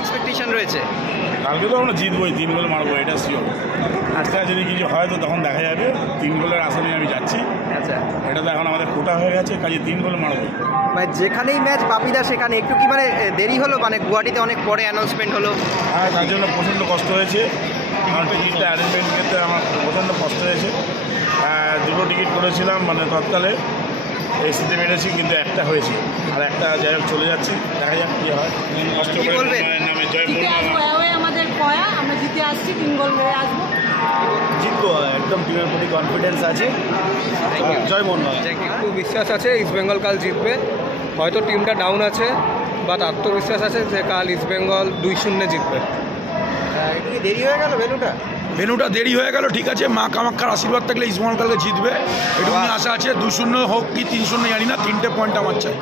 Expectation রয়েছে? কালকে তো আমরা জিতবই, 3 গোল মারবো, এটা শিওর। আজকে যদি কিছু হয় তো তখন দেখা যাবে। 3 গোলের আশা নিয়ে আমি যাচ্ছি। আচ্ছা, এটা তো এখন আমাদের কোটা হয়ে গেছে, কাজে 3 গোল মারবো। মানে যেখানেই ম্যাচ বাপিদা সেখানে একটু কি মানে দেরি হলো, মানে গুয়াহাটিতে অনেক পরে অ্যানাউন্সমেন্ট হলো। হ্যাঁ, তার জন্য প্রচণ্ড কষ্ট হয়েছে। কারণ টিকিটটা অ্যারেঞ্জমেন্ট করতে আমার প্রচণ্ড কষ্ট হয়েছে। 2টো টিকিট করেছিলাম, মানে তৎকালে এসিতে মেরেছি, কিন্তু একটা হয়েছে, আর একটা যাই হোক চলে যাচ্ছি। দেখা যাক কী হয়। কষ্ট কি করে বলবেন? নামে জয় আমাদের পয়া, আমরা জিতে আসছি, 3 গোল মেরে আসবো, জিতবো, একদম টিমের প্রতি কনফিডেন্স আছে। জয় মোহনবাগান। খুব বিশ্বাস আছে ইস্ট বেঙ্গল কাল জিতবে। হয়তো টিমটা ডাউন আছে, বাট আত্মবিশ্বাস আছে যে কাল ইস্ট বেঙ্গল 2-0 জিতবে। একটু কি দেরি হয়ে গেল ভেন্যুটা দেরি হয়ে গেল, ঠিক আছে। মা কামাক্ষার আশীর্বাদ থাকলে ইস্ট বেঙ্গল কালকে জিতবে, এটুকুনি আশা আছে। 2-0 হোক কি 3-0 জানি না, 3টে পয়েন্ট আমার চাই।